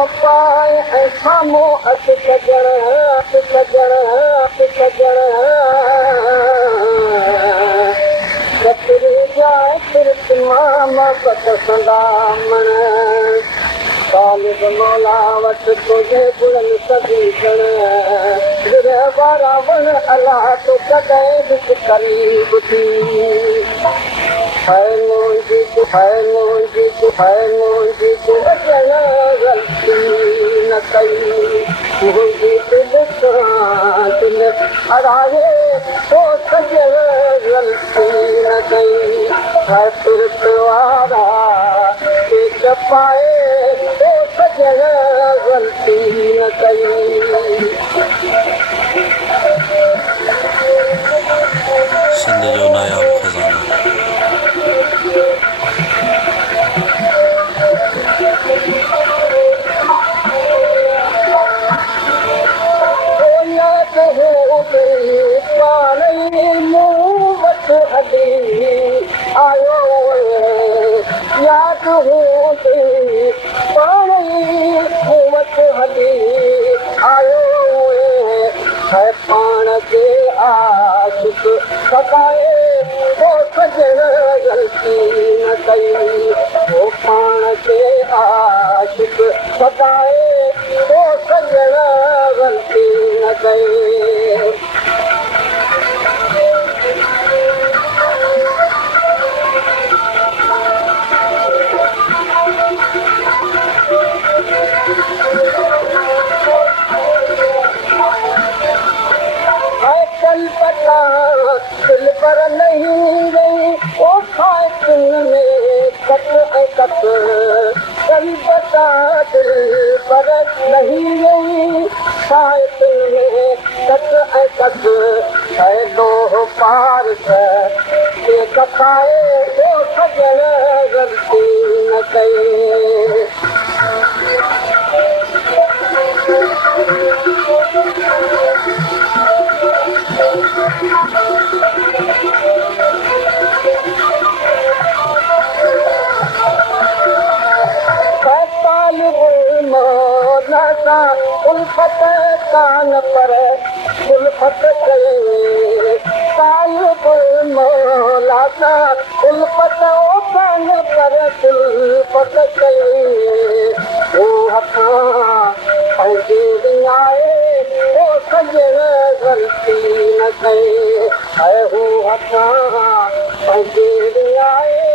पाए ऐं साम्हूं अचु सजण सजण सजण कतरी जाए फिरत मोहब्बत संदामण तालिब मौला वटि तुंहिंजे गुणनि सभी गण वारा वण अलाह तो कॾहिं बि क़रीब थी है मुंहिंजी ग़लती न कई मुंहिंजी दिलि सां दिलि हराए तो सजण ग़लती न कई है फिरत वारा पेट पाए तो सजण ग़लती न कई सिंध जो नायाब खज़ानो आयो यादि हूंदी पाण मूं वटि हली आयो है पाण खे आशिक़ सदाए तो सजण ग़लती न कई वो पाण खे आशिक़ सदाए तो सजण ग़लती न कई दिल पर नहीं गई वो खातिन में कट कट कभी बता दिल पर नहीं गई खातिन में कट कट है लोह पार से कखाए तो सजण ग़लती न कई उल्फत कान पर उल्फत कये तालिब मौला सा उल्फत कान पर उल्फत कये वो हथां पंहिंजी विञाए वो सजण ग़लती न कये है हू हथां पंहिंजी विञाए